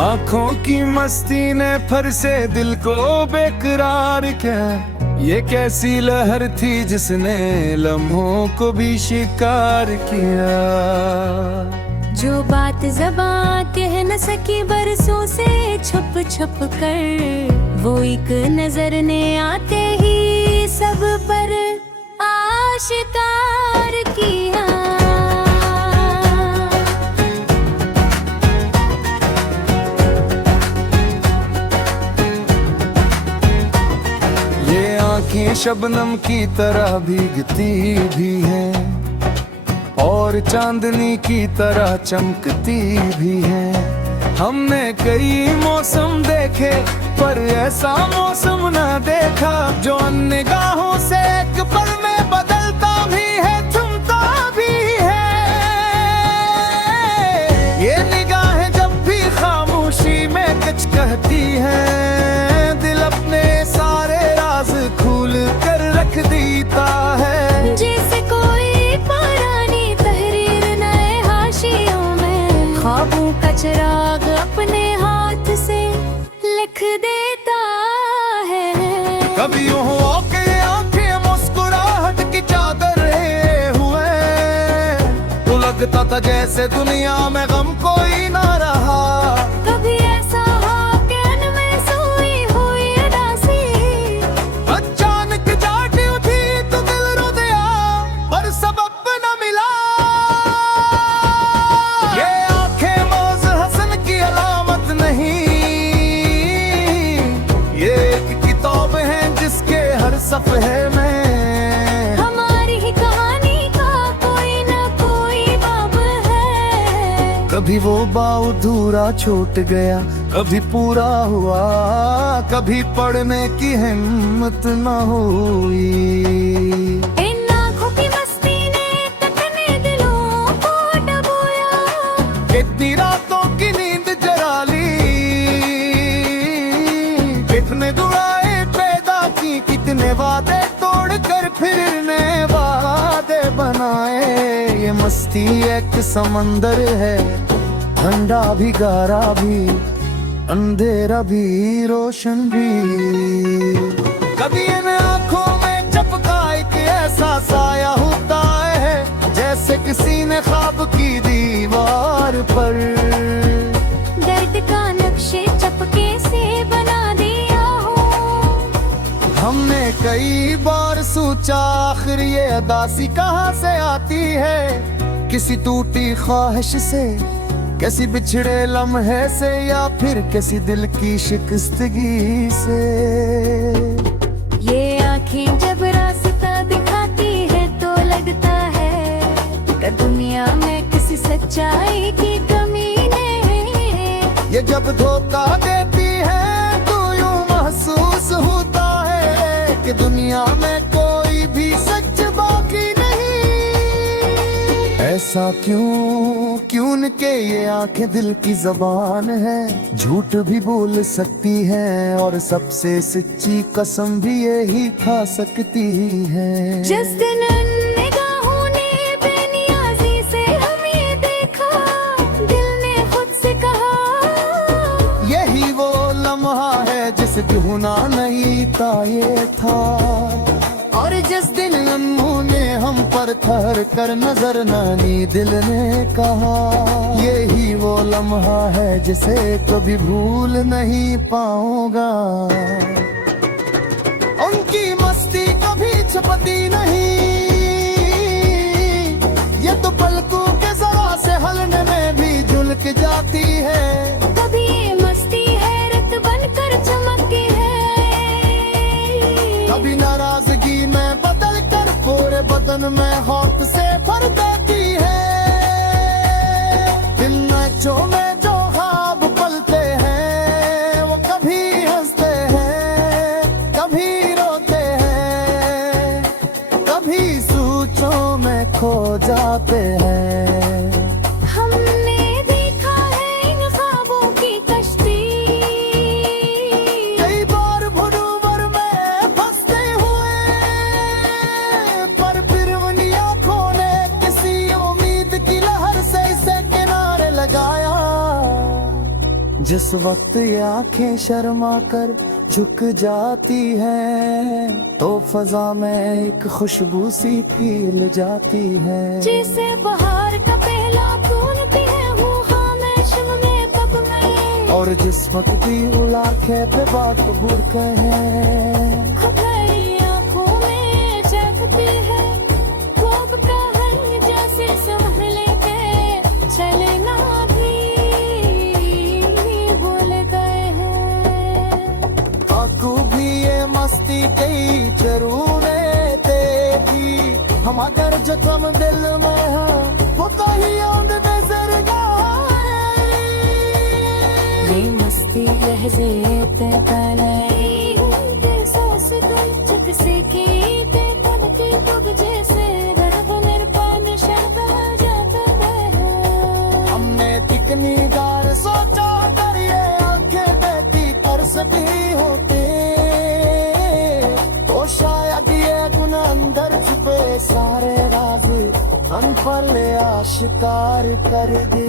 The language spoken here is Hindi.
आंखों की मस्ती ने फिर से दिल को बेकरार किया। ये कैसी लहर थी जिसने लम्हों को भी शिकार किया। जो बात ज़बां कह न सकी बरसों से छुप छुप कर, वो एक नजर ने आते ही सब पर आशिकार किया। ये आंखें शबनम की तरह भीगती भी हैं और चांदनी की तरह चमकती भी हैं। हमने कई मौसम देखे पर ऐसा मौसम न देखा, जो निगाहों से एक पल में बदलता भी है, थमता भी है। ये निगाहें जब भी खामोशी में कुछ कहती हैं, दिल अपने सारे राज खोल कर रख देता है। जैसे कोई पुरानी तहरीर नए हाशियों में ख्वाबों का चिराग अपने हाथ से लिख देता है। कभी यूं हुआ कि आंखें मुस्कुराहट की चादर हुए, तो लगता था जैसे दुनिया में गम कोई ना रहा। कभी ऐसा हो कि अनमने सोई हुई उदासी अचानक जागी उठी तो दिल रो दिया, पर सबब न मिला। ये आंखें मौज हसन की अलामत नहीं, ये एक किताब है जिसके हर सफ़े में हमारी ही कहानी का कोई न कोई बाब है। कभी वो बाव अधूरा छूट गया, कभी पूरा हुआ, कभी पढ़ने की हिम्मत न हुई। इन आँखों की मस्ती ने तकने दिलों को डुबोया। कितनी रातों की नींद जरा ली, कितने दुआएं पैदा की, कितने वादे तोड़ कर फिर नए वादे बनाए। ये मस्ती एक समंदर है, ठंडा भी गारा भी, अंधेरा भी रोशन भी। कभी इन आँखों में चपका एक ऐसा साया होता है, जैसे किसी ने ख्वाब की दीवार पर दर्द का नक्शे चपके से बना दिया हो। हमने कई बार सोचा आखिर ये अदासी कहाँ से आती है, किसी टूटी ख्वाहिश से, किसी बिछड़े लम्हे से, या फिर किसी दिल की शिकस्तगी से। ये आँखें जब रास्ता दिखाती है तो लगता है कि दुनिया में किसी सच्चाई की कमी नहीं। ये जब धोखा देती है तो यूं महसूस होता है कि दुनिया में कोई भी सच बाकी नहीं। ऐसा क्यों के ये आंखें दिल की जबान है, झूठ भी बोल सकती है और सबसे सच्ची कसम भी यही खा सकती है। जिस दिन निगाहों ने बेनियाजी से हमें देखा, दिल ने खुद से कहा यही वो लम्हा है जिसे ढूंढना नहीं था ये था। और जिस दिन उन्होंने हम पर ठहर कर नजर नानी, दिल ने कहा यही वो लम्हा है जिसे कभी भूल नहीं पाऊंगा। उनकी मस्ती कभी छपती नहीं, ये तो पलकों के जरा से हलने में भी झुलक जाती है। कभी ये मस्ती हैरत बनकर चमकती है, कभी नाराजगी में बदल कर पूरे बदन में हौत से भर देती है। इन नचों में जो ख्वाब पलते हैं, वो कभी हंसते हैं, कभी रोते हैं, कभी सोचों में खो जाते हैं। हमने देखा है इन ख्वाबों की कश्ती, कई बार भुनवर में फंसते हुए, पर फिर उन आँखों ने किसी उम्मीद की लहर से इसे किनारे लगाया। जिस वक्त ये आंखें शर्मा कर झुक जाती हैं तो फजा में एक खुशबू सी फील जाती है। जैसे बहार का पहला फूल भी है वो खामोश में पग में, और जिस वक्त भी उलाखे पे बात बुरके हैं, खबर आँखों में जगती है, खूब कहन जैसे संभले के चलना भी भूल गए हैं। आगू भी ये मस्ती कई जरूरे तेगी, हम अगर जख्म दिल में है वो तो ही आंद नजर ये मस्ती लहजे ते तलाई के सांस को चुप से की ते तन की तुग जैसे गर्भ निर्पान शब्द जाता है। हमने कितनी बार सोचा कर ये आंखें बहती तरसती होती, तो शायद ये गुन अंदर छुपे सारे राज हम पर ले आशिकार कर दे।